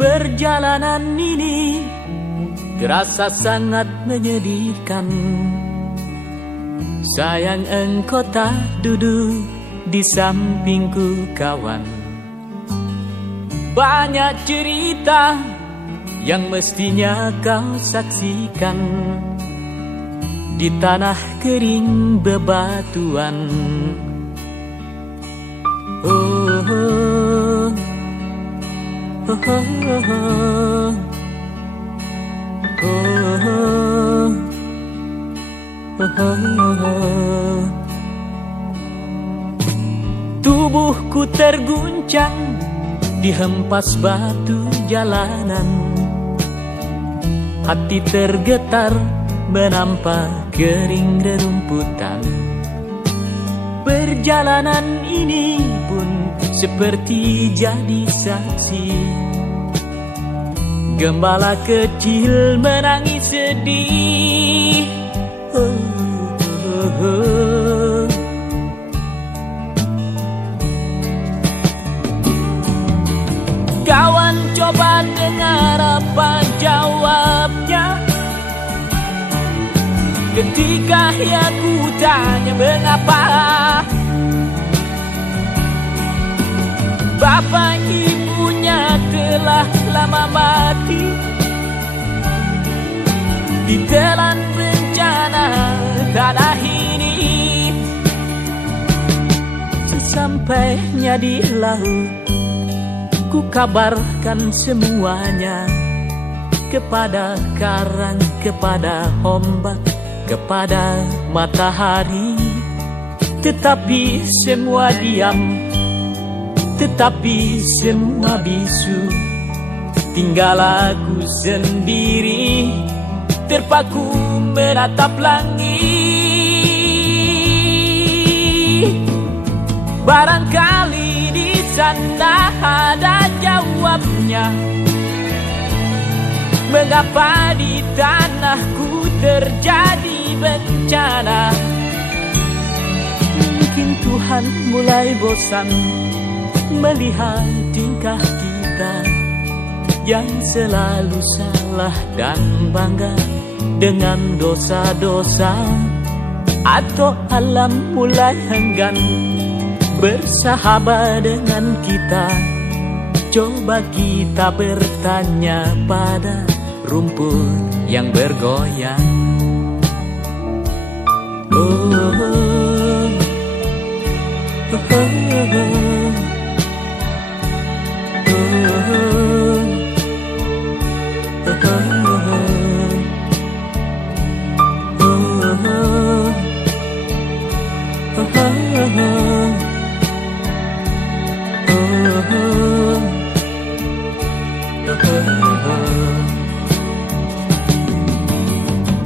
Perjalanan ini terasa sangat menyedihkan. Sayang engkau tak duduk di sampingku kawan. Banyak cerita yang mestinya kau saksikan di tanah kering bebatuan. Oh, oh, oh, oh, oh, oh. Tubuhku terguncang dihempas batu jalanan. Hati tergetar menampak kering rerumputan. Perjalanan ini pun seperti jadi saksi. Gembala kecil menangis sedih. Oh, oh, oh. Kawan coba dengar apa jawabnya ketika aku tanya mengapa. Bapak ibunya telah lama mati ditelan bencana tanah ini. Sesampainya di laut, ku kabarkan semuanya kepada karang, kepada ombak, kepada matahari. Tetapi semua diam, tetapi semua bisu. Tinggal aku sendiri terpaku menatap langit. Barangkali di sana ada jawabnya. Mengapa di tanahku terjadi bencana? Mungkin Tuhan mulai bosan melihat tingkah kita yang selalu salah dan bangga dengan dosa-dosa. Atau alam mulai enggan bersahabat dengan kita. Coba kita bertanya pada rumput yang bergoyang. Oh, oh, oh, oh, oh.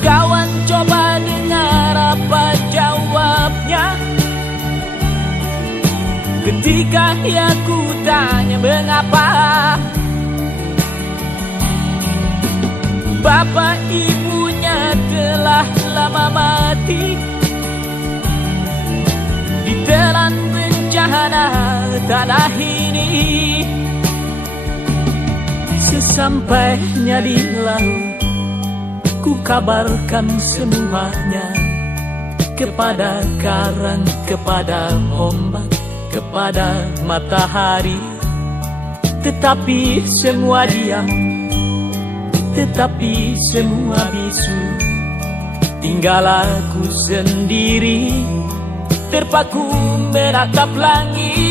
Kawan coba dengar apa jawabnya ketika aku tanya mengapa. Bapak ibunya telah lama mati ditelan bencana tanah ini. Sesampainya di laut, ku kabarkan semuanya kepada karang, kepada ombak, kepada matahari. Tetapi semua diam, tetapi semua bisu. Tinggal aku sendiri terpaku menatap langit.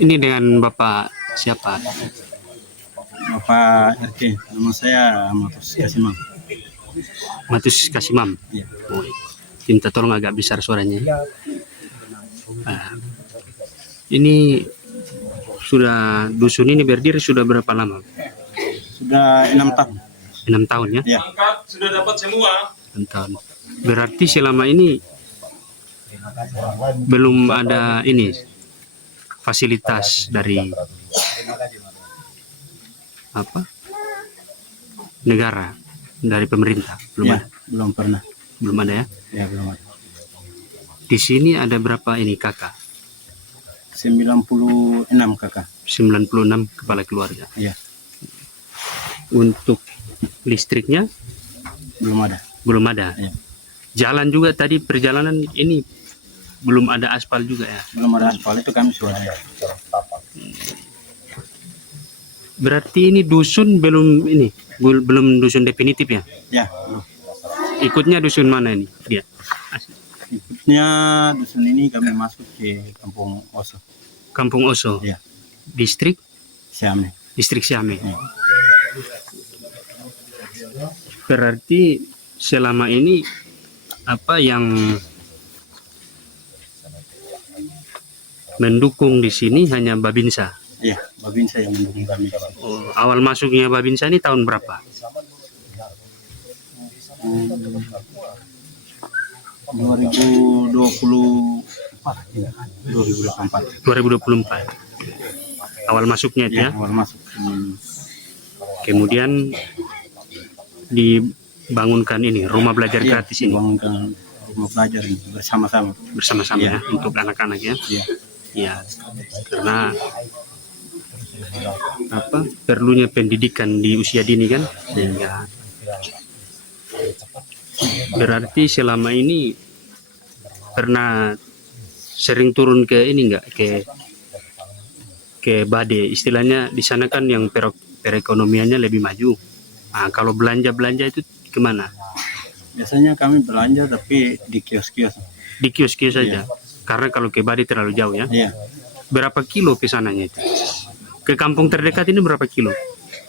Ini dengan Bapak siapa? Bapak RT, nama saya Matus Kasimam. Matus Kasimam. Ya. Oh, minta tolong agak besar suaranya. Ah, ini sudah dusun ini berdiri sudah berapa lama? Sudah 6 tahun. 6 tahun ya? Ya. Sudah dapat semua. 6 tahun. Berarti selama ini belum ada ini fasilitas dari apa negara, dari pemerintah belum Ya, ada, belum pernah. belum ada ya. Ya, belum ada. Di sini ada berapa ini kakak? 96 kakak. 96 kepala keluarga. Ya, Untuk listriknya belum ada. belum ada. Ya. Jalan juga tadi perjalanan ini belum ada aspal juga ya. Belum ada aspal, itu kami sudah ada. Berarti ini dusun belum dusun definitif ya? Ya, belum. Ikutnya dusun mana ini dia? Ikutnya dusun ini kami masuk ke Kampung Oso. Kampung Oso. Ya, Distrik Siamne. Siame. Ya. Berarti selama ini apa yang mendukung di sini hanya Babinsa. Ya, Babinsa yang mendukung kami. Oh, awal masuknya Babinsa ini tahun berapa? 2024. 2024. Awal masuknya itu Ya, ya. awal masuk. Kemudian dibangunkan ini rumah belajar Ya, gratis ini bangunkan rumah belajar ini bersama-sama. bersama-sama Ya. ya untuk anak-anak ya. Ya, Ya, karena apa perlunya pendidikan di usia dini kan, sehingga berarti selama ini pernah sering turun ke ini enggak ke Bade, istilahnya di sana kan yang perekonomiannya lebih maju. Nah, kalau belanja itu kemana? biasanya kami belanja tapi di kios-kios. Di kios-kios saja. Karena kalau ke Bade terlalu jauh ya. Iya. Berapa kilo ke sananya itu? Ke kampung terdekat ini berapa kilo?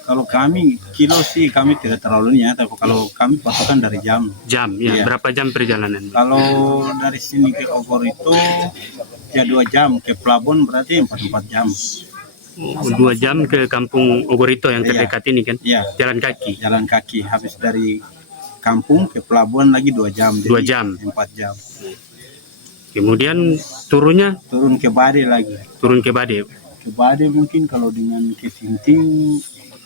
Kalau kami kilo sih kami tidak terlalu niat, tapi kalau kami patokan dari jam. Jam ya. Iya. Berapa jam perjalanan? Kalau dari sini ke Obor itu ya 2 jam, ke Plabon berarti 4 jam. 2 jam ke kampung Ogorito yang terdekat ini kan? Iya, Jalan kaki. jalan kaki habis dari kampung ke Plabon lagi 2 jam. 2 jam. 4 jam. Kemudian turunnya Turun ke Bade lagi. turun ke Bade. Ke Bade mungkin kalau dengan ke Tinting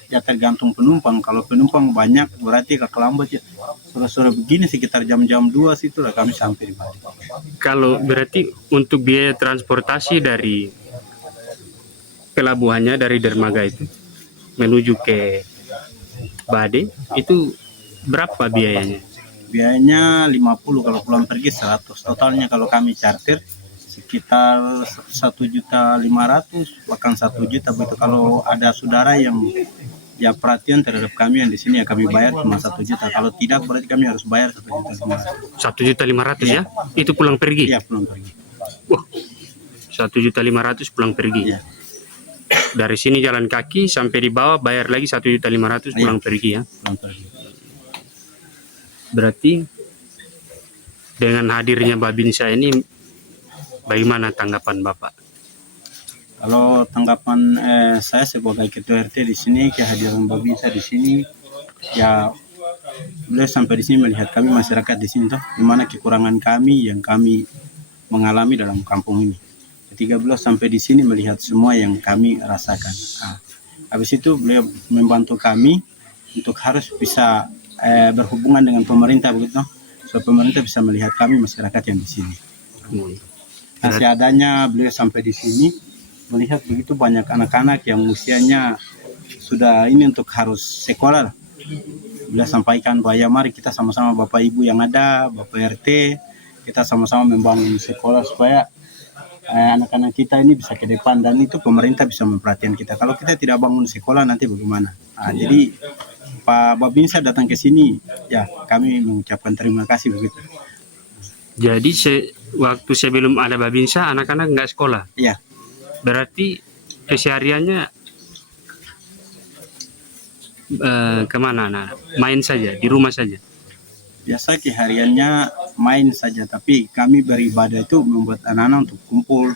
ya tergantung penumpang. Kalau penumpang banyak berarti kakak lambat ya. Sore-sore begini sekitar jam-jam 2 situ lah kami sampai di Bade. Kalau berarti untuk biaya transportasi dari pelabuhannya dari dermaga itu menuju ke Bade itu berapa biayanya? Biayanya 50, kalau pulang pergi 100. Totalnya kalau kami charter sekitar 1.500.000 bahkan 1 juta begitu. Kalau ada saudara yang ya perhatian terhadap kami yang di sini ya kami bayar cuma 1 juta. Kalau tidak berarti kami harus bayar 1.500.000. 1.500.000 ya? Itu pulang pergi? Iya, pulang pergi. Wah, 1.500.000 pulang pergi. Iya. Dari sini jalan kaki sampai di bawah bayar lagi 1.500.000 pulang pergi ya. Pulang pergi. Berarti dengan hadirnya Babinsa ini bagaimana tanggapan Bapak? Kalau tanggapan saya sebagai ketua RT di sini, kehadiran Babinsa di sini ya beliau sampai di sini melihat kami masyarakat di sini toh, di mana kekurangan kami yang kami mengalami dalam kampung ini. Ketika beliau sampai di sini melihat semua yang kami rasakan. Nah, habis itu beliau membantu kami untuk harus bisa berhubungan dengan pemerintah begitu, supaya pemerintah bisa melihat kami masyarakat yang di sini. Nah, seadanya beliau sampai di sini melihat begitu banyak anak-anak yang usianya sudah ini untuk harus sekolah. Beliau sampaikan bahwa ya mari kita sama-sama Bapak Ibu yang ada, Bapak RT, kita sama-sama membangun sekolah supaya anak-anak kita ini bisa ke depan, dan itu pemerintah bisa memperhatikan kita. Kalau kita tidak bangun sekolah nanti bagaimana? Nah, jadi Pak Babinsa datang ke sini, ya kami mengucapkan terima kasih begitu. Jadi waktu sebelum ada Babinsa anak-anak nggak sekolah? Iya. Berarti kesehariannya kemana? Nah, main saja di rumah saja. Biasa hariannya main saja, tapi kami beribadah itu membuat anak-anak untuk kumpul,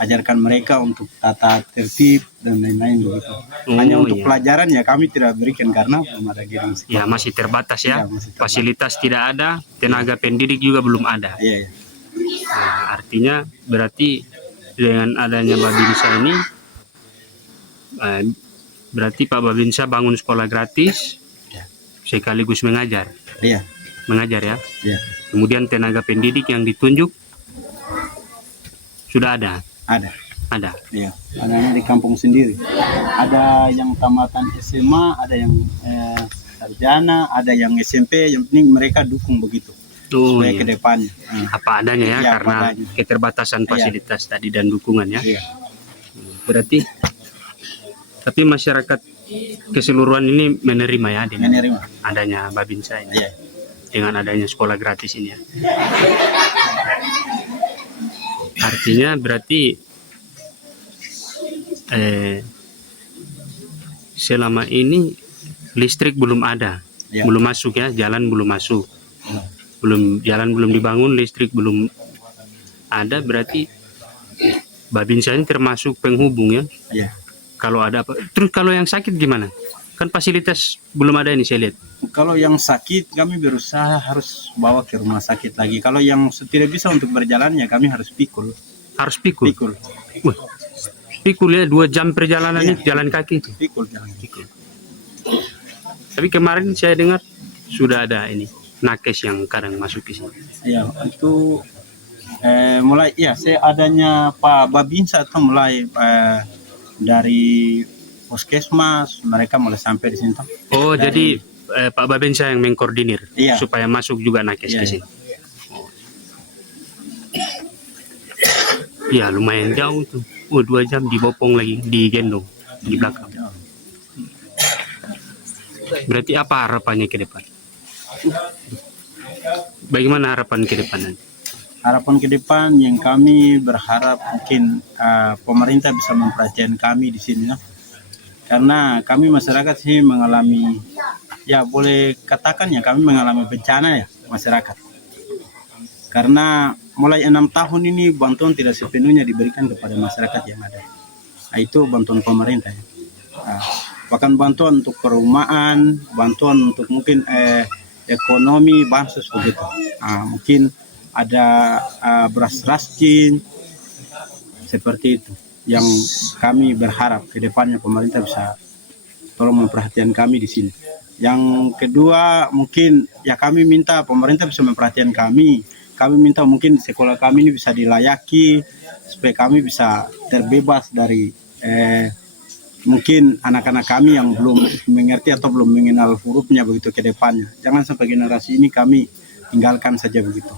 ajarkan mereka untuk tata tertib dan lain-lain begitu. Hanya untuk iya. pelajaran ya kami tidak berikan karena belum ada gedung sekolah. Ya masih terbatas ya. Iya, masih terbatas. Fasilitas tidak ada, tenaga pendidik juga belum ada. Iya, iya. Nah, artinya berarti dengan adanya Babinsa ini, berarti Pak Babinsa bangun sekolah gratis sekaligus mengajar. Iya. Mengajar ya. Iya. Kemudian tenaga pendidik yang ditunjuk sudah ada. Ada. Iya. Adanya di kampung sendiri. Ada yang tamatan SMA, ada yang sarjana, ada yang SMP. Yang penting mereka dukung begitu supaya Iya. ke depannya. Apa adanya ya, Iya, karena apa adanya. keterbatasan fasilitas tadi dan dukungan ya. Iya. Berarti tapi masyarakat keseluruhan ini menerima ya dengan Menerima. adanya Babinsa ini. Iya. Dengan adanya sekolah gratis ini ya. Artinya berarti selama ini listrik belum ada, Ya. belum masuk ya, jalan belum masuk, Ya. jalan belum dibangun, listrik belum ada, berarti Babinsa ini termasuk penghubung ya. Iya. Kalau ada apa, terus kalau yang sakit gimana? Kan fasilitas belum ada ini saya lihat. Kalau yang sakit kami berusaha harus bawa ke rumah sakit lagi. Kalau yang tidak bisa untuk berjalan ya kami harus pikul. Harus pikul. Pikul. Wah, pikul ya 2 jam perjalanan Iya. itu jalan kaki itu. Pikul jalan pikul. Tapi kemarin saya dengar sudah ada ini nakes yang kadang masuk ke sini. Ya, itu mulai ya seadanya Pak Babinsa itu mulai dari puskesmas mereka mulai sampai di sini. Oh, Dari- jadi Pak Babinsa yang mengkoordinir Iya. supaya masuk juga nakes Iya, ke iya. sini. Ya lumayan jauh tuh. 2 jam dibopong lagi, digendong di belakang. Berarti apa harapannya ke depan? Bagaimana harapan ke depan nanti? Harapan ke depan yang kami berharap mungkin pemerintah bisa memperhatikan kami di sini ya. Karena kami masyarakat sih mengalami, ya boleh katakan ya kami mengalami bencana ya masyarakat. Karena mulai 6 tahun ini bantuan tidak sepenuhnya diberikan kepada masyarakat yang ada. Nah, itu bantuan pemerintah ya. Bahkan bantuan untuk perumahan, bantuan untuk mungkin ekonomi, bansos begitu. Mungkin ada beras raskin seperti itu yang kami berharap ke depannya pemerintah bisa tolong memperhatikan kami di sini. Yang kedua mungkin ya kami minta pemerintah bisa memperhatikan kami. Kami minta mungkin sekolah kami ini bisa dilayaki supaya kami bisa terbebas dari mungkin anak-anak kami yang belum mengerti atau belum mengenal hurufnya begitu ke depannya. Jangan sampai generasi ini kami tinggalkan saja begitu.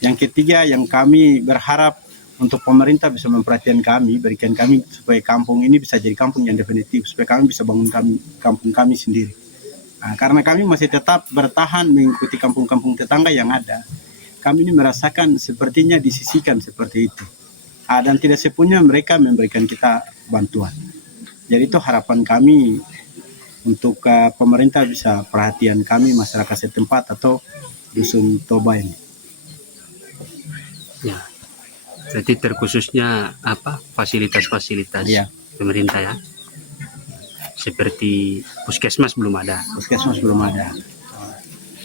Yang ketiga yang kami berharap untuk pemerintah bisa memperhatikan kami, berikan kami supaya kampung ini bisa jadi kampung yang definitif, supaya kami bisa bangun kampung kami sendiri. Karena kami masih tetap bertahan mengikuti kampung-kampung tetangga yang ada. Kami ini merasakan sepertinya disisihkan seperti itu. Dan tidak sepunya mereka memberikan kita bantuan. Jadi itu harapan kami untuk pemerintah bisa perhatian kami masyarakat setempat atau dusun Toba ini. Ya. Berarti terkhususnya apa? Fasilitas-fasilitas Iya. pemerintah ya. Seperti puskesmas belum ada, Puskesmas belum ada.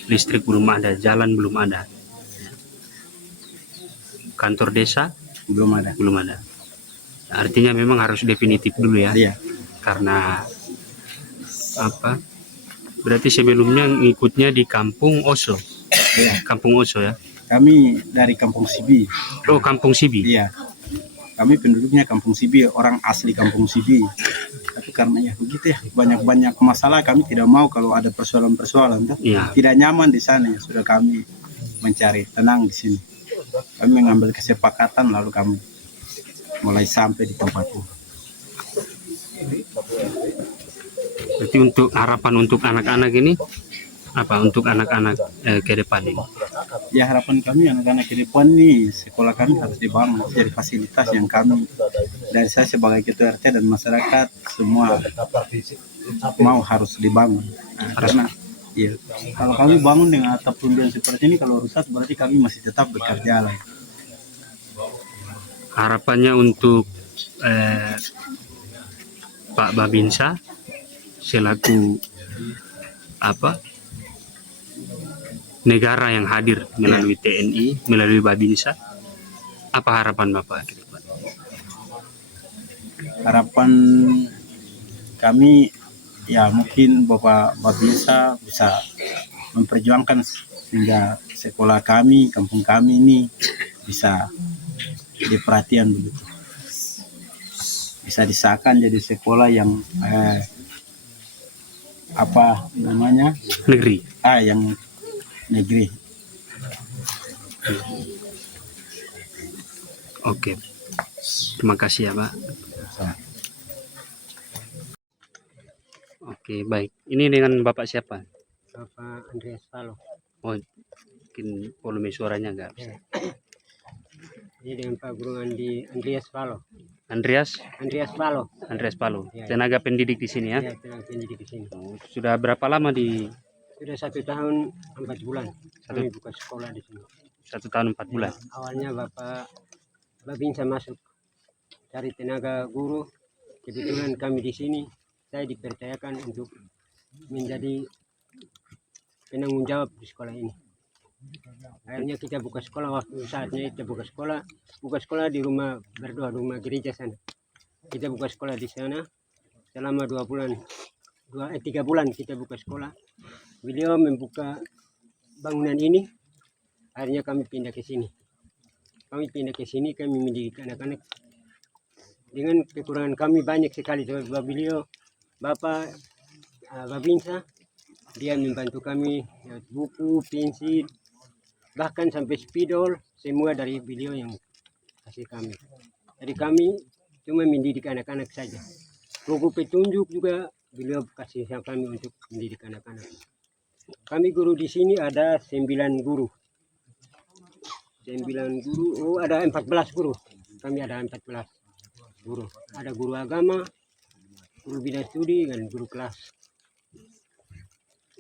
listrik belum ada, jalan belum ada. Kantor desa Belum ada. belum ada. Artinya memang harus definitif dulu ya. Iya. Karena apa? Berarti sebelumnya ngikutnya di Kampung Oso. Iya. Kampung Oso ya. Kami dari Kampung Sibi. Oh, Kampung Sibi. Iya. Kami penduduknya Kampung Sibi, orang asli Kampung Sibi. Tapi karena ya begitu ya, banyak-banyak masalah kami tidak mau kalau ada persoalan-persoalan. Iya. Tidak nyaman di sana ya, sudah kami mencari tenang di sini. Kami mengambil kesepakatan lalu kami mulai sampai di tempat itu. Berarti untuk harapan untuk anak-anak ini apa untuk anak-anak ke depan ini? Ya harapan kami anak-anak ke depan nih sekolah kami harus dibangun dari fasilitas yang kami dari saya sebagai ketua RT dan masyarakat semua mau harus dibangun. Nah, karena ya kalau kami bangun dengan atap runtuhan seperti ini kalau rusak berarti kami masih tetap bekerja lagi. Harapannya untuk Pak Babinsa selaku apa negara yang hadir melalui TNI, melalui Babinsa, apa harapan Bapak ke depan? Harapan kami ya mungkin Bapak Babinsa bisa memperjuangkan sehingga sekolah kami, kampung kami ini bisa diperhatian begitu. Bisa disahkan jadi sekolah yang apa namanya? Negeri. Yang negeri. Oke. Terima kasih ya, Pak. Oke, baik. Ini dengan Bapak siapa? Bapak Andreas Palo. Oh, mungkin volume suaranya enggak bisa. Ini dengan Pak Guru Andreas Palo. Andreas Palo. Ya. Tenaga pendidik di sini ya? Ya, tenaga pendidik di sini. Oh, sudah berapa lama di? Sudah 1 tahun 4 bulan. Kami buka sekolah di sini. 1 tahun 4 bulan. Ya, awalnya Bapak Babinsa masuk cari tenaga guru. Kebetulan kami di sini saya dipercayakan untuk menjadi penanggung jawab di sekolah ini. Akhirnya kita buka sekolah, waktu saatnya kita buka sekolah di rumah berdoa, rumah gereja sana. Kita buka sekolah di sana selama 3 bulan kita buka sekolah. Beliau membuka bangunan ini, akhirnya kami pindah ke sini. Kami mendidik anak-anak. Dengan kekurangan kami banyak sekali, sebab beliau Bapak Babinsa, dia membantu kami buku, pensil, bahkan sampai spidol, semua dari beliau yang kasih kami. Jadi kami cuma mendidik anak-anak saja. Buku petunjuk juga beliau kasih sama kami untuk mendidik anak-anak. Kami guru di sini ada 9 guru. 9 guru, ada 14 guru. Kami ada 14 guru. Ada guru agama, guru bidang studi, dan guru kelas.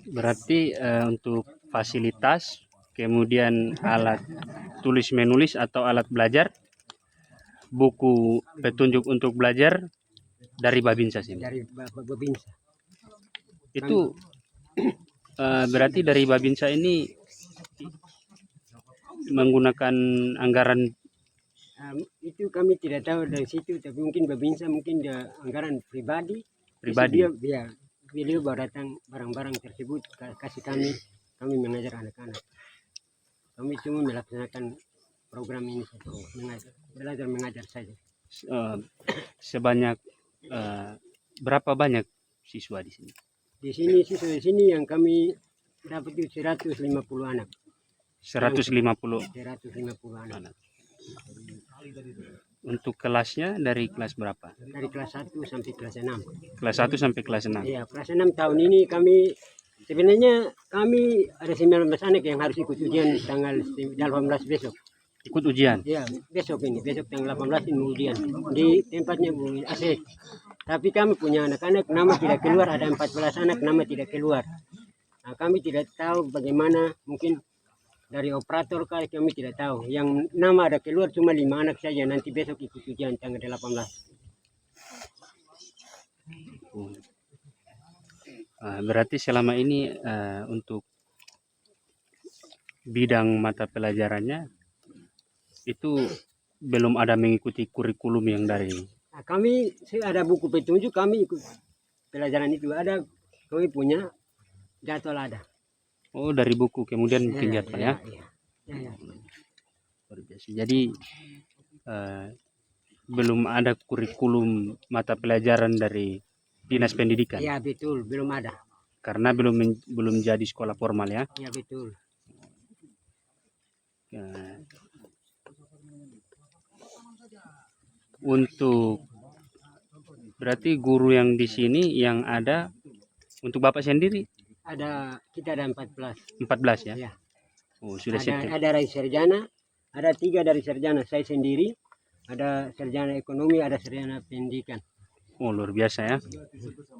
Berarti untuk fasilitas, kemudian alat tulis menulis atau alat belajar, buku petunjuk untuk belajar dari Babinsa sini. Dari Bapak Babinsa. Itu berarti dari Babinsa ini menggunakan anggaran. Itu kami tidak tahu dari situ, tapi mungkin Babinsa mungkin dia anggaran pribadi. Beliau bawa datang barang-barang tersebut kasih kami mengajar anak-anak. Kami cuma melaksanakan program ini saja, belajar mengajar saja. Sebanyak berapa banyak siswa di sini? Di sini siswa di sini yang kami dapat itu 150 anak. 150 anak. Untuk kelasnya dari kelas berapa? Dari kelas 1 sampai kelas 6. Kelas 1 sampai kelas 6. Iya, kelas 6 tahun ini kami sebenarnya ada 19 anak yang harus ikut ujian tanggal 18 besok. Ikut ujian? Iya, besok tanggal 18 ini ujian di tempatnya Bu Asik. Tapi kami punya anak-anak nama tidak keluar, ada 14 anak nama tidak keluar. Nah, kami tidak tahu bagaimana, mungkin dari operator kami tidak tahu. Yang nama ada keluar cuma 5 anak saja, nanti besok ikut ujian tanggal 18. Berarti selama ini untuk bidang mata pelajarannya itu belum ada mengikuti kurikulum yang dari. Nah, kami ada buku petunjuk, kami ikut pelajaran itu ada, kami punya jadwal ada. Oh, dari buku kemudian bikin jadwal ya. Jadi belum ada kurikulum mata pelajaran dari Dinas Pendidikan. Iya betul, belum ada. Karena belum jadi sekolah formal ya. Iya betul. Untuk berarti guru yang di sini yang ada untuk Bapak sendiri kita ada 14. 14 ya? Ya. Oh, sudah siap. Ada dari sarjana, ada 3 dari sarjana, saya sendiri, ada sarjana ekonomi, ada sarjana pendidikan. Oh, luar biasa ya.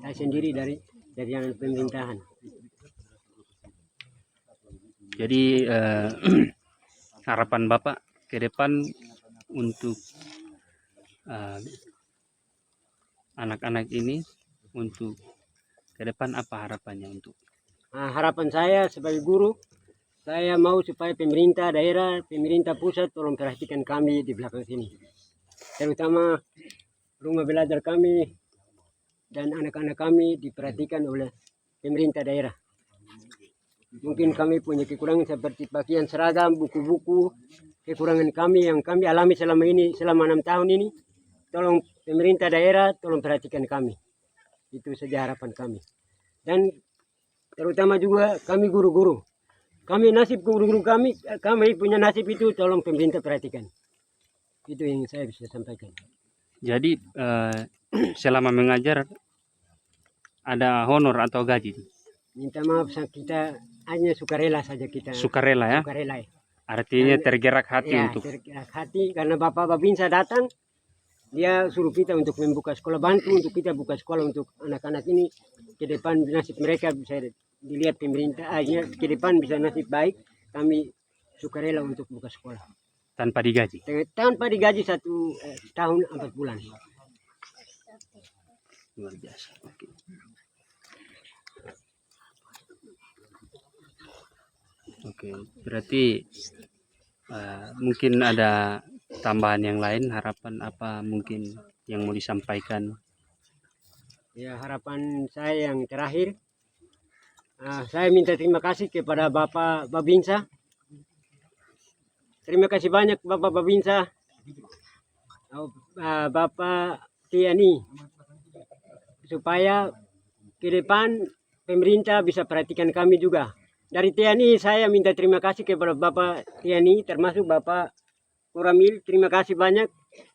Saya sendiri dari sarjana pemerintahan. Jadi harapan Bapak ke depan untuk anak-anak ini, untuk ke depan apa harapannya untuk? Nah, harapan saya sebagai guru, saya mau supaya pemerintah daerah, pemerintah pusat tolong perhatikan kami di belakang sini. Terutama rumah belajar kami dan anak-anak kami diperhatikan oleh pemerintah daerah. Mungkin kami punya kekurangan seperti pakaian seragam, buku-buku, kekurangan kami yang kami alami selama 6 tahun ini. Tolong pemerintah daerah, tolong perhatikan kami. Itu saja harapan kami. Dan terutama juga kami guru-guru. Kami nasib guru-guru kami punya nasib itu tolong pemerintah perhatikan. Itu yang saya bisa sampaikan. Jadi selama mengajar ada honor atau gaji? Minta maaf, kita hanya sukarela saja kita. Sukarela ya? Sukarela ya. Artinya tergerak hati Ya, untuk. tergerak hati karena Bapak Babinsa datang, dia suruh kita untuk membuka sekolah, bantu untuk kita buka sekolah untuk anak-anak ini ke depan nasib mereka bisa dilihat pemerintah, ke depan bisa nasib baik. Kami sukarela untuk buka sekolah. Tanpa digaji? Tanpa digaji 1 tahun 4 bulan. Luar biasa. Oke. Oke, berarti mungkin ada tambahan yang lain, harapan apa mungkin yang mau disampaikan? Ya, harapan saya yang terakhir, saya minta terima kasih kepada Bapak Babinsa. Terima kasih banyak Bapak Babinsa, Bapak Tiani, supaya ke depan pemerintah bisa perhatikan kami juga. Dari TNI saya minta terima kasih kepada Bapak TNI, termasuk Bapak Kuramil. Terima kasih banyak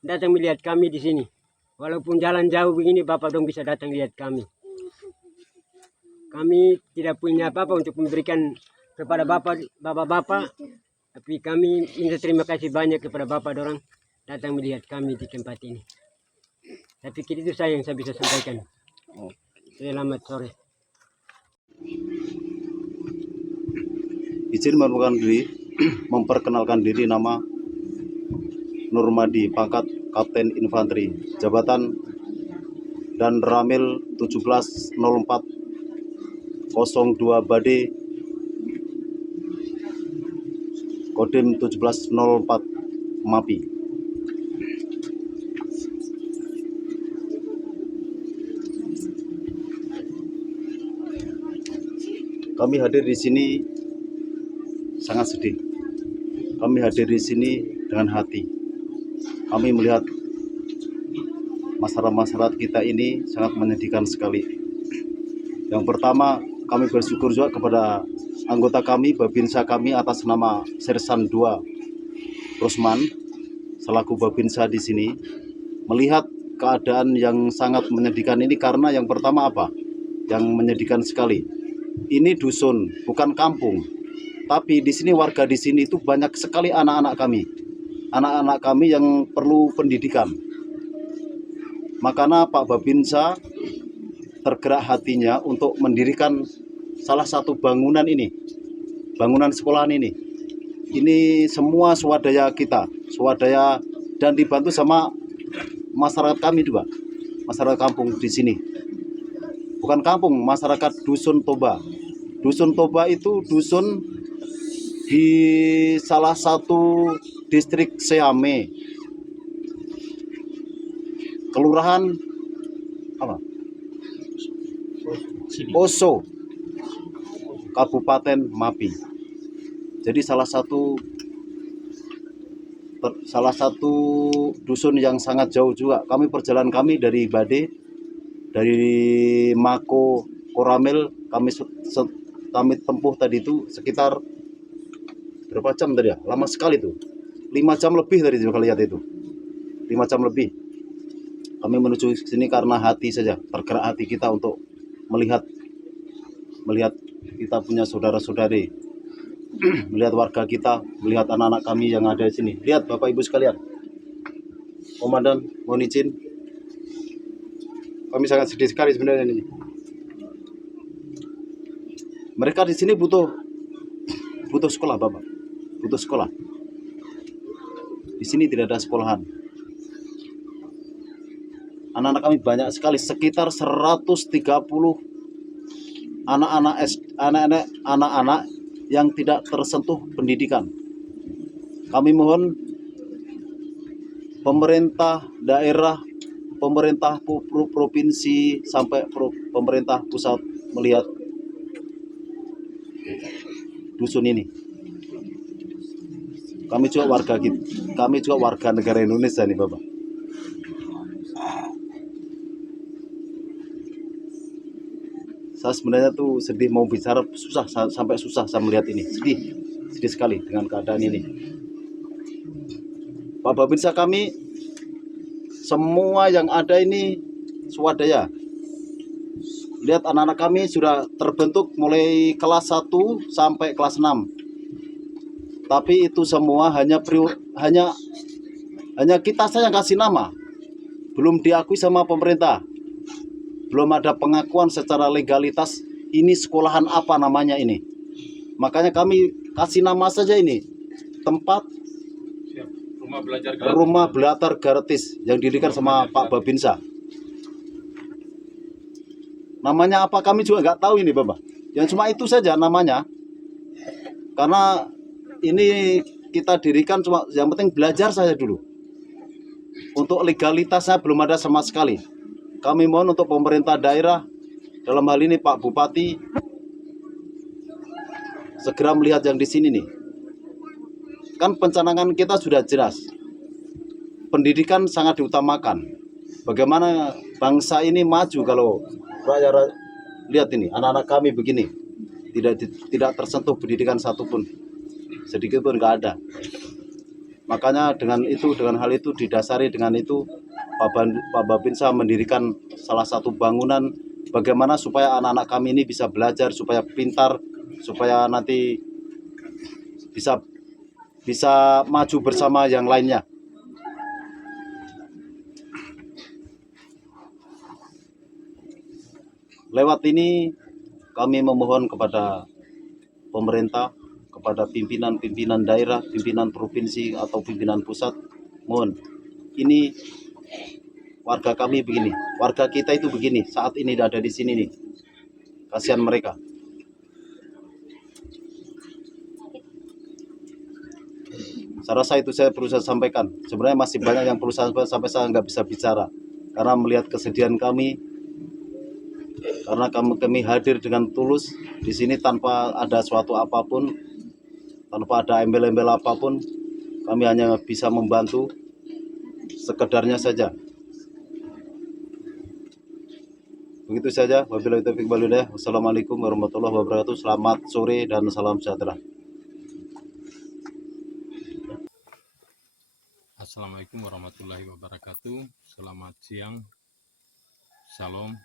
datang melihat kami di sini. Walaupun jalan jauh begini, Bapak dong bisa datang lihat kami. Kami tidak punya apa-apa untuk memberikan kepada Bapak-bapak, tapi kami minta terima kasih banyak kepada Bapak dorang datang melihat kami di tempat ini. Saya pikir itu yang saya bisa sampaikan. Selamat sore. Izin memperkenalkan diri, nama Nurmadi, pangkat Kapten Infanteri, jabatan dan Ramil 170402 Bade, Kodim 1704 MAPI. Kami hadir di sini sangat sedih. Kami hadir di sini dengan hati. Kami melihat masyarakat kita ini sangat menyedihkan sekali. Yang pertama, kami bersyukur juga kepada anggota kami, Babinsa kami atas nama Sersan 2 Rusman selaku Babinsa di sini, melihat keadaan yang sangat menyedihkan ini karena yang pertama apa? Yang menyedihkan sekali. Ini dusun, bukan kampung. Tapi di sini warga di sini itu banyak sekali anak-anak kami. Anak-anak kami yang perlu pendidikan. Makanya Pak Babinsa tergerak hatinya untuk mendirikan salah satu bangunan ini. Bangunan sekolahan ini. Ini semua swadaya kita. Swadaya dan dibantu sama masyarakat kami juga. Masyarakat kampung di sini. Bukan kampung, masyarakat Dusun Toba. Dusun Toba itu dusun di salah satu distrik Seame, kelurahan apa? Oso, Kabupaten Mapi. Jadi salah satu dusun yang sangat jauh juga. Perjalanan kami dari Bade, dari Mako Koramil, kami tempuh tadi itu sekitar berapa jam tadi ya? Lama sekali tuh. 5 jam lebih tadi juga lihat itu. 5 jam lebih. Kami menuju sini karena hati saja, tergerak hati kita untuk melihat kita punya saudara-saudari, melihat warga kita, melihat anak-anak kami yang ada di sini. Lihat Bapak Ibu sekalian, Komandan, mohon izin, kami sangat sedih sekali sebenarnya ini. Mereka di sini butuh sekolah, Bapak, butuh sekolah. Di sini tidak ada sekolahan. Anak-anak kami banyak sekali, sekitar 130 anak-anak yang tidak tersentuh pendidikan. Kami mohon pemerintah daerah, pemerintah provinsi sampai pemerintah pusat melihat dusun ini. Kami juga warga negara Indonesia nih, Bapak. Saya sebenarnya tuh sedih mau bicara, sampai susah saya melihat ini. Sedih sekali dengan keadaan ini. Pak Babinsa kami, semua yang ada ini swadaya. Lihat anak-anak kami sudah terbentuk mulai kelas 1 sampai kelas 6. Tapi itu semua hanya kita saja yang kasih nama. Belum diakui sama pemerintah. Belum ada pengakuan secara legalitas ini sekolahan apa namanya ini. Makanya kami kasih nama saja ini, tempat rumah belajar gratis yang didirikan sama Pak Babinsa. Namanya apa kami juga nggak tahu ini, Bapak. Yang cuma itu saja namanya. Karena ini kita dirikan cuma yang penting belajar saja dulu. Untuk legalitasnya belum ada sama sekali. Kami mohon untuk pemerintah daerah, dalam hal ini Pak Bupati, segera melihat yang di sini nih. Kan pencanangan kita sudah jelas. Pendidikan sangat diutamakan. Bagaimana bangsa ini maju kalau rakyat lihat ini, anak-anak kami begini, tidak tersentuh pendidikan satupun, sedikit pun nggak ada. Makanya dengan hal itu didasari dengan itu Pak Babinsa mendirikan salah satu bangunan bagaimana supaya anak-anak kami ini bisa belajar, supaya pintar, supaya nanti bisa maju bersama yang lainnya. Lewat ini kami memohon kepada pemerintah, kepada pimpinan daerah, pimpinan provinsi atau pimpinan pusat, mohon ini warga kami begini, warga kita itu begini, saat ini ada di sini nih, kasihan mereka. Saya rasa itu saya perlu sampaikan. Sebenarnya masih banyak yang perlu sampai saya nggak bisa bicara, karena melihat kesedihan kami, karena kami hadir dengan tulus di sini tanpa ada suatu apapun, tanpa ada embel-embel apapun, kami hanya bisa membantu sekedarnya saja. Begitu saja. Wabillahi taufiq wal hidayah. Wassalamualaikum warahmatullahi wabarakatuh. Selamat sore dan salam sejahtera. Assalamualaikum warahmatullahi wabarakatuh. Selamat siang. Salam.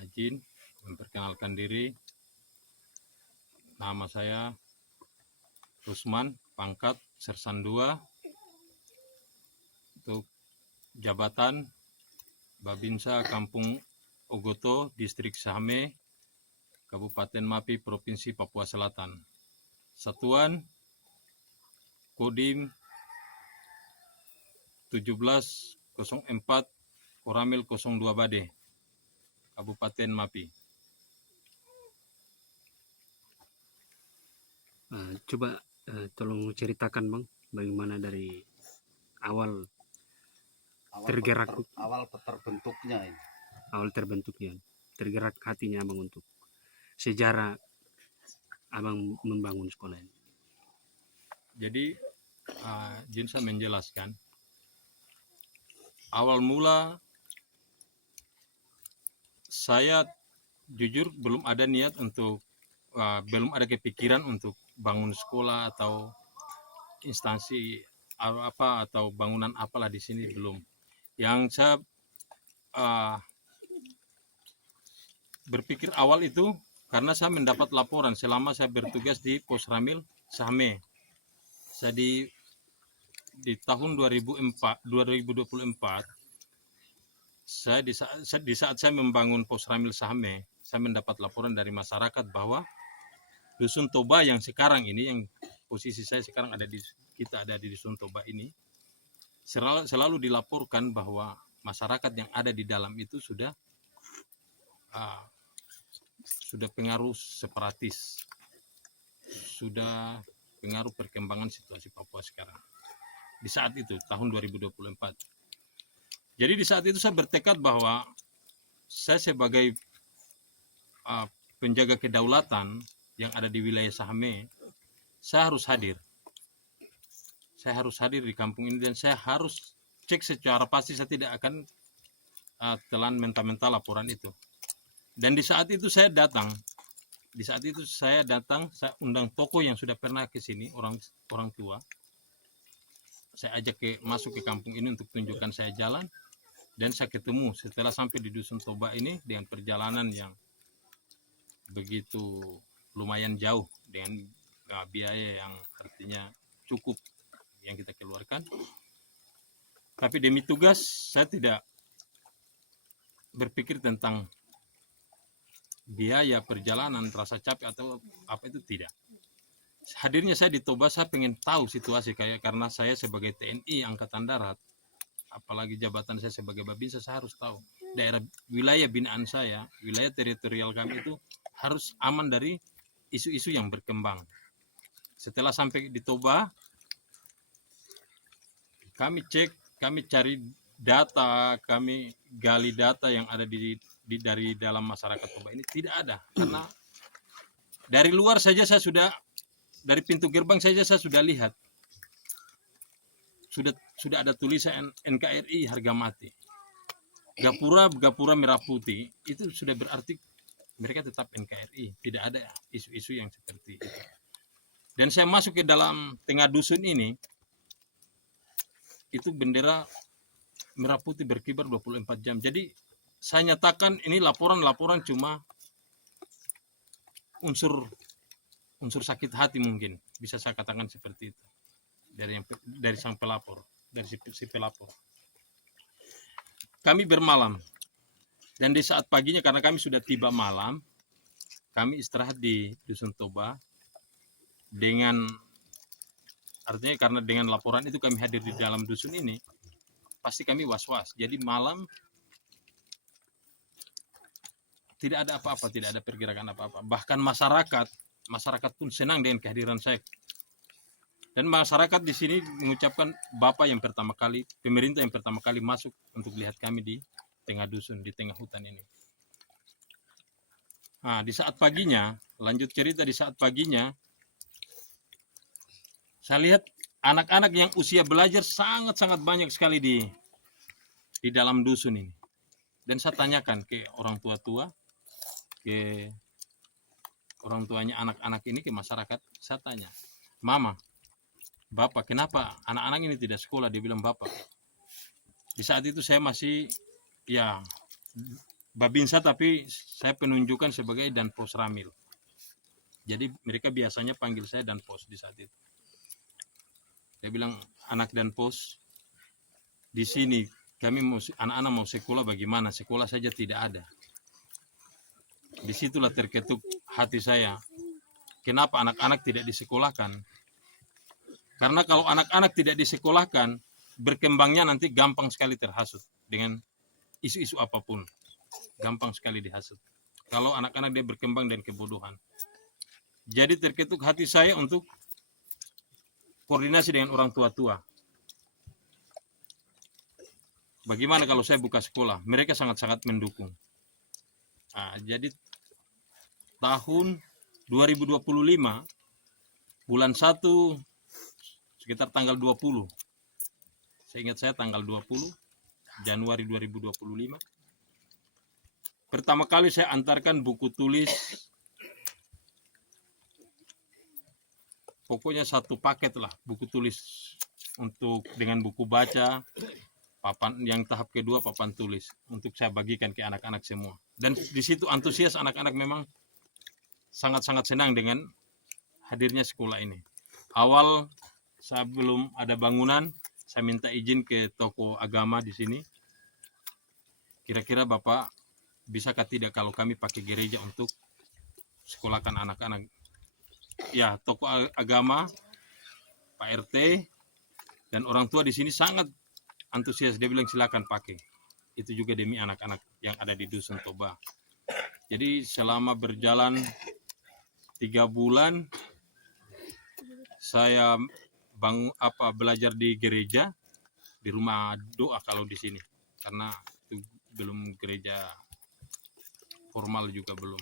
Izin memperkenalkan diri. Nama saya Rusman, pangkat Sersan 2. Untuk jabatan Babinsa Kampung Ogoto, Distrik Sahame, Kabupaten Mapi, Provinsi Papua Selatan. Satuan Kodim 1704 Koramil 02 Bade, Kabupaten Mapi. Coba tolong ceritakan Bang, bagaimana dari awal terbentuknya, tergerak hatinya Abang untuk sejarah Abang membangun sekolah ini. Jadi Jinsa menjelaskan awal mula saya jujur belum ada niat untuk belum ada kepikiran untuk bangun sekolah atau instansi apa atau bangunan apalah di sini, belum. Yang saya berpikir awal itu karena saya mendapat laporan selama saya bertugas di Pos Ramil Sahme. Saya di tahun 2024 saya di saat saya membangun Pos Ramil Sahme, saya mendapat laporan dari masyarakat bahwa Dusun Toba yang sekarang ini, yang posisi saya sekarang ada di Dusun Toba ini, selalu dilaporkan bahwa masyarakat yang ada di dalam itu sudah pengaruh separatis, sudah pengaruh perkembangan situasi Papua sekarang. Di saat itu, tahun 2024. Jadi di saat itu saya bertekad bahwa saya sebagai penjaga kedaulatan yang ada di wilayah Sahme, saya harus hadir. Saya harus hadir di kampung ini dan saya harus cek secara pasti, saya tidak akan telan mentah-mentah laporan itu. Dan di saat itu saya datang. Saya undang tokoh yang sudah pernah ke sini, orang tua. Saya ajak masuk ke kampung ini untuk tunjukkan saya jalan. Dan saya ketemu setelah sampai di Dusun Toba ini dengan perjalanan yang begitu lumayan jauh, dengan biaya yang artinya cukup yang kita keluarkan. Tapi demi tugas saya tidak berpikir tentang biaya perjalanan, rasa capek atau apa, itu tidak. Hadirnya saya di Toba, saya pengen tahu situasi karena saya sebagai TNI Angkatan Darat, apalagi jabatan saya sebagai Babinsa, saya harus tahu daerah wilayah binaan saya, wilayah teritorial kami itu harus aman dari isu-isu yang berkembang. Setelah sampai di Toba, kami cek, kami cari data, kami gali data yang ada dari dalam masyarakat Toba ini, tidak ada. Karena dari luar saja saya sudah, dari pintu gerbang saja saya sudah lihat, sudah ada tulisan NKRI harga mati. Gapura merah putih, itu sudah berarti mereka tetap NKRI, tidak ada isu-isu yang seperti itu. Dan saya masuk ke dalam tengah dusun ini, itu bendera merah putih berkibar 24 jam. Jadi saya nyatakan ini laporan cuma unsur sakit hati, mungkin bisa saya katakan seperti itu dari sang pelapor, dari si pelapor. Kami bermalam dan di saat paginya, karena kami sudah tiba malam, kami istirahat di Dusun Toba dengan, artinya karena dengan laporan itu kami hadir di dalam dusun ini, pasti kami was-was. Jadi malam tidak ada apa-apa, tidak ada pergerakan apa-apa. Bahkan masyarakat pun senang dengan kehadiran saya. Dan masyarakat di sini mengucapkan Bapak yang pertama kali, pemerintah yang pertama kali masuk untuk lihat kami di tengah dusun, di tengah hutan ini. Nah, di saat paginya, lanjut cerita, di saat paginya, saya lihat anak-anak yang usia belajar sangat-sangat banyak sekali di dalam dusun ini. Dan saya tanyakan ke orang tua-tua, ke orang tuanya anak-anak ini, ke masyarakat, saya tanya, Mama, Bapak, kenapa anak-anak ini tidak sekolah? Dia bilang, Bapak, di saat itu saya masih ya Babinsa, tapi saya penunjukan sebagai Danpos Ramil. Jadi mereka biasanya panggil saya Danpos di saat itu. Dia bilang, anak Danpos, di sini kami anak-anak mau sekolah, bagaimana? Sekolah saja tidak ada. Disitulah terketuk hati saya. Kenapa anak-anak tidak disekolahkan? Karena kalau anak-anak tidak disekolahkan, berkembangnya nanti gampang sekali terhasut dengan isu-isu apapun. Gampang sekali dihasut. Kalau anak-anak dia berkembang dan kebodohan. Jadi terketuk hati saya untuk koordinasi dengan orang tua-tua. Bagaimana kalau saya buka sekolah? Mereka sangat-sangat mendukung. Nah, jadi tahun 2025, bulan 1, sekitar tanggal 20. Seingat saya tanggal 20 Januari 2025. Pertama kali saya antarkan buku tulis, pokoknya satu paket lah buku tulis untuk dengan buku baca, papan yang tahap kedua papan tulis untuk saya bagikan ke anak-anak semua. Dan di situ antusias anak-anak memang sangat-sangat senang dengan hadirnya sekolah ini. Awal saya belum ada bangunan, saya minta izin ke tokoh agama di sini. Kira-kira Bapak bisakah tidak kalau kami pakai gereja untuk sekolahkan anak-anak? Ya, tokoh agama, Pak RT, dan orang tua di sini sangat antusias. Dia bilang silakan pakai. Itu juga demi anak-anak yang ada di Dusun Toba. Jadi selama berjalan 3 bulan saya belajar di gereja, di rumah doa kalau di sini, karena itu belum gereja formal juga belum.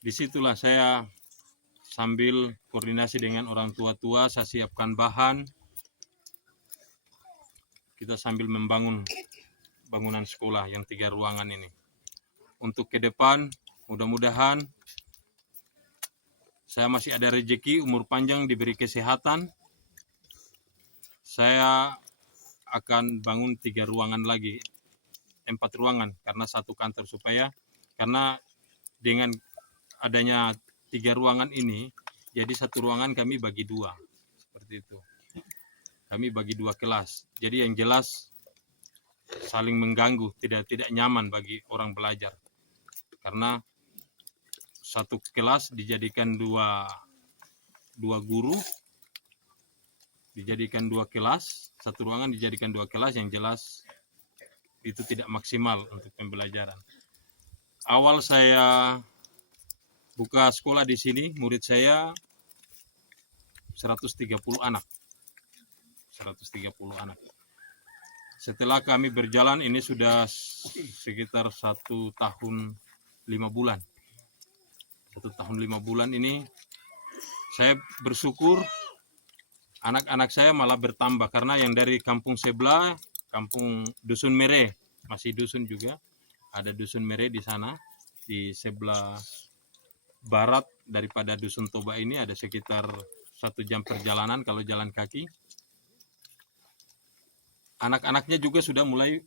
Disitulah saya sambil koordinasi dengan orang tua-tua, saya siapkan bahan, kita sambil membangun bangunan sekolah yang 3 ruangan ini. Untuk ke depan, mudah-mudahan saya masih ada rezeki, umur panjang, diberi kesehatan. Saya akan bangun 3 ruangan lagi, 4 ruangan, karena 1 kantor, karena dengan adanya 3 ruangan ini, jadi 1 ruangan kami bagi 2, seperti itu. Kami bagi 2 kelas, jadi yang jelas saling mengganggu, tidak nyaman bagi orang belajar. Karena 1 kelas dijadikan 2 guru, dijadikan 2 kelas, 1 ruangan dijadikan 2 kelas, yang jelas itu tidak maksimal untuk pembelajaran. Awal saya buka sekolah di sini, murid saya 130 anak. 130 anak. Setelah kami berjalan ini sudah sekitar 1 tahun 5 bulan. 1 tahun 5 bulan ini saya bersyukur anak-anak saya malah bertambah, karena yang dari kampung sebelah, kampung Dusun Mere, masih dusun juga, ada Dusun Mere di sana, di sebelah barat daripada Dusun Toba ini, ada sekitar 1 jam perjalanan kalau jalan kaki. Anak-anaknya juga sudah mulai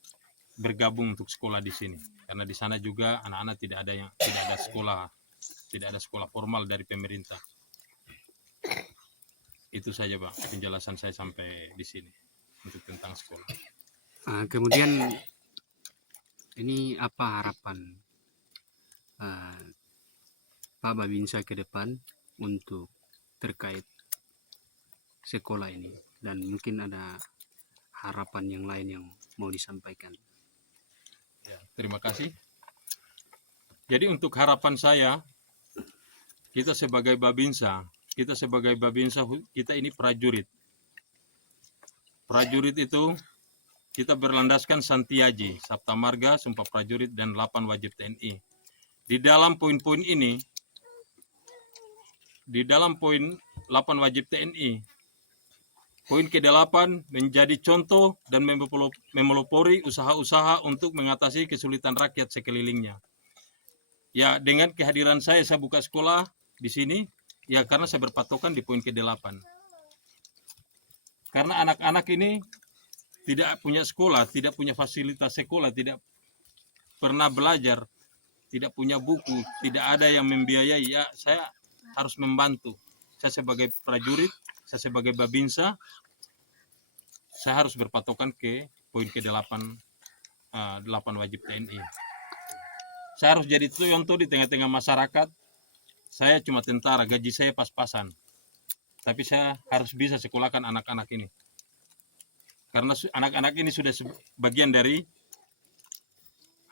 bergabung untuk sekolah di sini, karena di sana juga anak-anak tidak ada sekolah formal dari pemerintah. Itu saja Pak penjelasan saya sampai di sini untuk tentang sekolah. Kemudian ini apa harapan Pak Babinsa ke depan untuk terkait sekolah ini, dan mungkin ada harapan yang lain yang mau disampaikan? Ya, terima kasih. Jadi untuk harapan saya, kita sebagai Babinsa, kita ini prajurit. Prajurit itu kita berlandaskan Santiaji, Sabta Marga, Sumpah Prajurit, dan 8 wajib TNI. Di dalam poin-poin ini, di dalam poin 8 wajib TNI, poin ke-8 menjadi contoh dan memelopori usaha-usaha untuk mengatasi kesulitan rakyat sekelilingnya. Ya, dengan kehadiran saya buka sekolah di sini, ya karena saya berpatokan di poin ke-8. Karena anak-anak ini tidak punya sekolah, tidak punya fasilitas sekolah, tidak pernah belajar, tidak punya buku, tidak ada yang membiayai, ya saya harus membantu. Saya sebagai prajurit, saya sebagai Babinsa, saya harus berpatokan ke poin ke-8, 8 wajib TNI. Saya harus jadi contoh di tengah-tengah masyarakat. Saya cuma tentara, gaji saya pas-pasan. Tapi saya harus bisa sekolahkan anak-anak ini. Karena anak-anak ini sudah bagian dari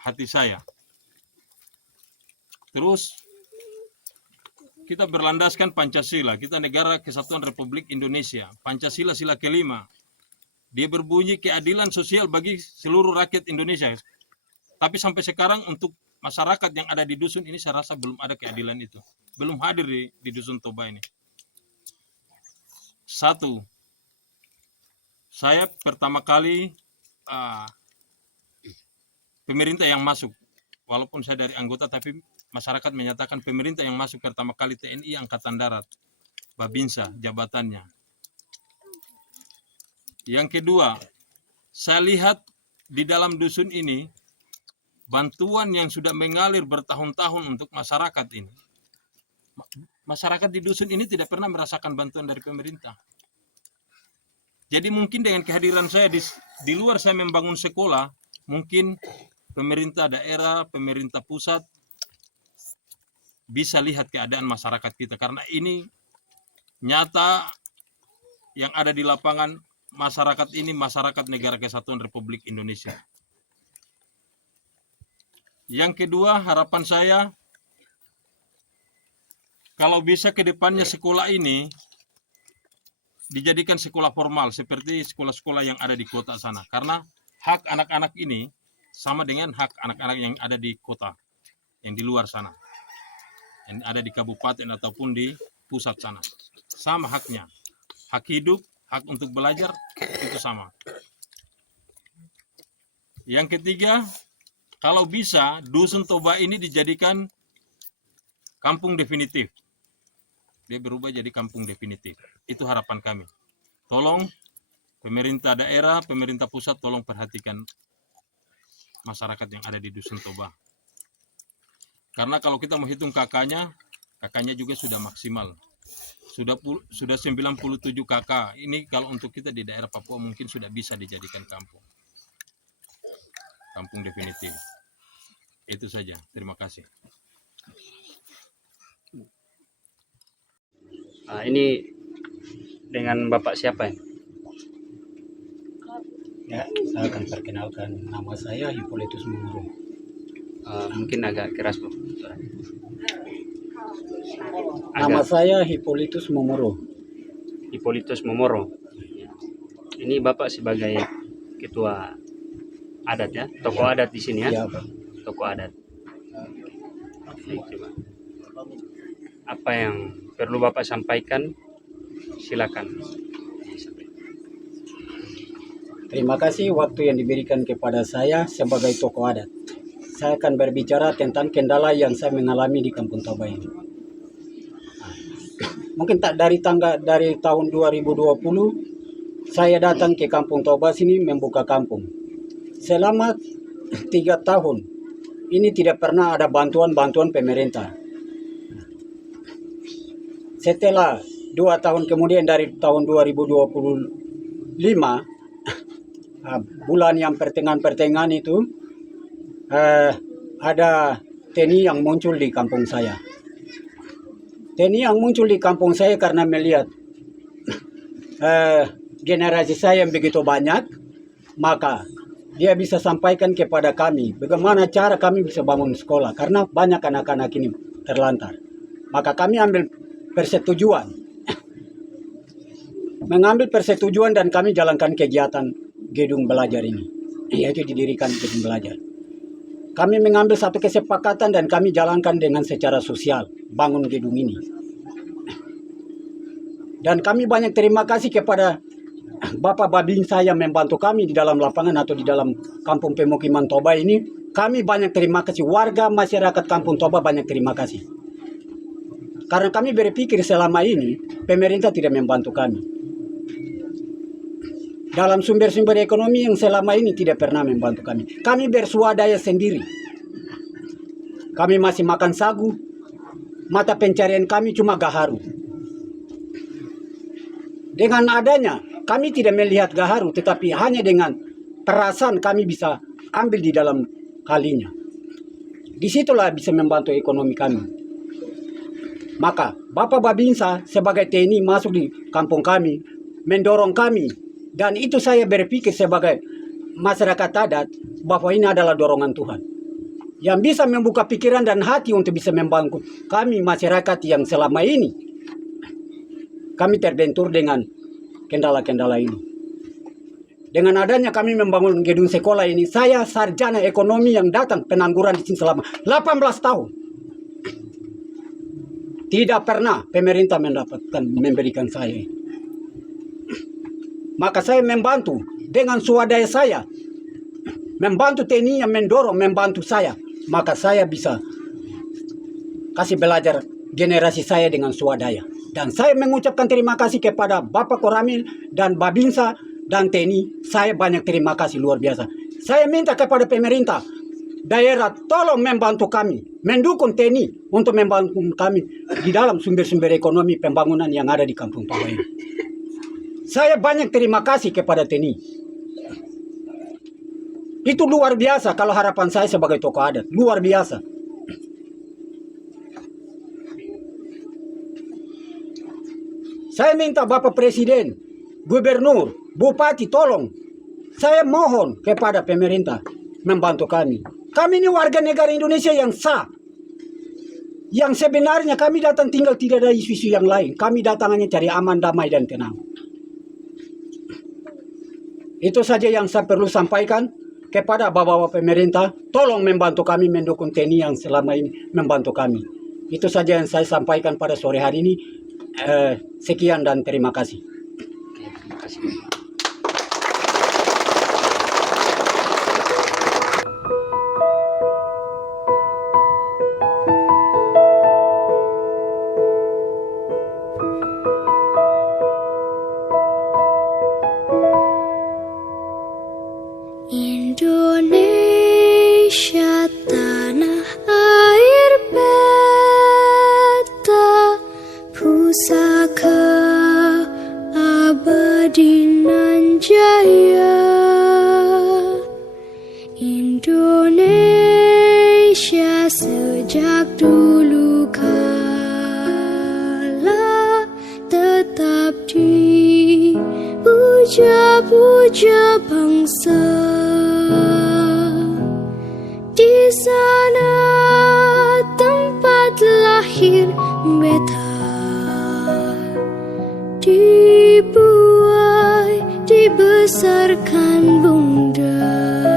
hati saya. Terus kita berlandaskan Pancasila, kita negara kesatuan Republik Indonesia. Pancasila sila kelima. Dia berbunyi keadilan sosial bagi seluruh rakyat Indonesia. Tapi sampai sekarang untuk masyarakat yang ada di dusun ini saya rasa belum ada keadilan itu. Belum hadir di Dusun Toba ini. 1. Saya pertama kali pemerintah yang masuk. Walaupun saya dari anggota, tapi masyarakat menyatakan pemerintah yang masuk pertama kali TNI Angkatan Darat, Babinsa jabatannya. Yang kedua, saya lihat di dalam dusun ini bantuan yang sudah mengalir bertahun-tahun untuk masyarakat ini masyarakat di dusun ini tidak pernah merasakan bantuan dari pemerintah. Jadi mungkin dengan kehadiran saya di luar saya membangun sekolah, mungkin pemerintah daerah, pemerintah pusat bisa lihat keadaan masyarakat kita, karena ini nyata yang ada di lapangan. Masyarakat ini masyarakat Negara Kesatuan Republik Indonesia. Yang kedua, harapan saya kalau bisa ke depannya sekolah ini dijadikan sekolah formal seperti sekolah-sekolah yang ada di kota sana, karena hak anak-anak ini sama dengan hak anak-anak yang ada di kota, yang di luar sana, yang ada di kabupaten ataupun di pusat sana, sama haknya. Hak hidup, hak untuk belajar, itu sama. Yang ketiga, kalau bisa Dusun Toba ini dijadikan kampung definitif. Dia berubah jadi kampung definitif. Itu harapan kami. Tolong pemerintah daerah, pemerintah pusat, tolong perhatikan masyarakat yang ada di Dusun Toba. Karena kalau kita menghitung kakaknya juga sudah maksimal. Sudah 97 kakak. Ini kalau untuk kita di daerah Papua mungkin sudah bisa dijadikan kampung definitif. Itu saja. Terima kasih. Ini dengan Bapak siapa ya? Ya, saya akan perkenalkan, nama saya Hippolytus Mumuru. Mungkin agak keras, Bu. Nama saya Hippolytus Mumuru. Hippolytus Momoro. Ini Bapak sebagai ketua adat ya, tokoh adat di sini ya? Ya, Pak. Tokoh adat. Baik, coba. Apa yang perlu Bapak sampaikan? Silakan. Terima kasih waktu yang diberikan kepada saya sebagai tokoh adat. Saya akan berbicara tentang kendala yang saya mengalami di Kampung Toba ini. Mungkin tak dari tahun 2020 saya datang ke Kampung Toba sini membuka kampung. Selama 3 tahun ini tidak pernah ada bantuan pemerintah. Setelah 2 tahun kemudian dari tahun 2025 bulan yang pertengahan itu ada TNI yang muncul di kampung saya. TNI yang muncul di kampung saya karena melihat generasi saya yang begitu banyak, maka dia bisa sampaikan kepada kami bagaimana cara kami bisa bangun sekolah karena banyak anak-anak ini terlantar. Maka kami ambil persetujuan, mengambil persetujuan dan kami jalankan kegiatan gedung belajar ini, yaitu didirikan gedung belajar. Kami mengambil satu kesepakatan dan kami jalankan dengan secara sosial, bangun gedung ini. Dan kami banyak terima kasih kepada Bapak Babinsa yang membantu kami di dalam lapangan atau di dalam kampung pemukiman Toba ini. Kami banyak terima kasih, warga masyarakat kampung Toba banyak terima kasih. Karena kami berpikir selama ini pemerintah tidak membantu kami. Dalam sumber-sumber ekonomi yang selama ini tidak pernah membantu kami. Kami berswadaya sendiri. Kami masih makan sagu. Mata pencarian kami cuma gaharu. Dengan adanya, kami tidak melihat gaharu, tetapi hanya dengan perasaan kami bisa ambil di dalam kalinya. Disitulah bisa membantu ekonomi kami. Maka Bapak Babinsa sebagai TNI masuk di kampung kami, mendorong kami. Dan itu saya berpikir sebagai masyarakat adat bahwa ini adalah dorongan Tuhan yang bisa membuka pikiran dan hati untuk bisa membantu kami masyarakat yang selama ini kami terbentur dengan kendala-kendala ini. Dengan adanya kami membangun gedung sekolah ini, saya sarjana ekonomi yang datang pengangguran di sini selama 18 tahun. Tidak pernah pemerintah memberikan saya. Maka saya membantu dengan swadaya saya. Membantu TNI yang mendorong, membantu saya. Maka saya bisa kasih belajar generasi saya dengan swadaya. Dan saya mengucapkan terima kasih kepada Bapak Koramil dan Babinsa dan TNI. Saya banyak terima kasih luar biasa. Saya minta kepada pemerintah daerah tolong membantu kami. mendukung TNI untuk membantu kami di dalam sumber-sumber ekonomi pembangunan yang ada di Kampung Pawa ini. Saya banyak terima kasih kepada TNI. Itu luar biasa kalau harapan saya sebagai tokoh adat. Luar biasa. Saya minta Bapak Presiden, Gubernur, Bupati tolong. Saya mohon kepada pemerintah membantu kami. Kami ini warga negara Indonesia yang sah. Yang sebenarnya kami datang tinggal tidak ada isu-isu yang lain. Kami datang hanya cari aman, damai, dan tenang. Itu saja yang saya perlu sampaikan kepada bapak-bapak pemerintah. Tolong membantu kami mendukung TNI yang selama ini membantu kami. Itu saja yang saya sampaikan pada sore hari ini. Sekian dan terima kasih. Indonesia tanah air beta, pusaka abadi nan jaya. Indonesia sejak dulu kala tetap dipuja-puja bangsa. Di sana tempat lahir beta, dibuai, dibesarkan bunda.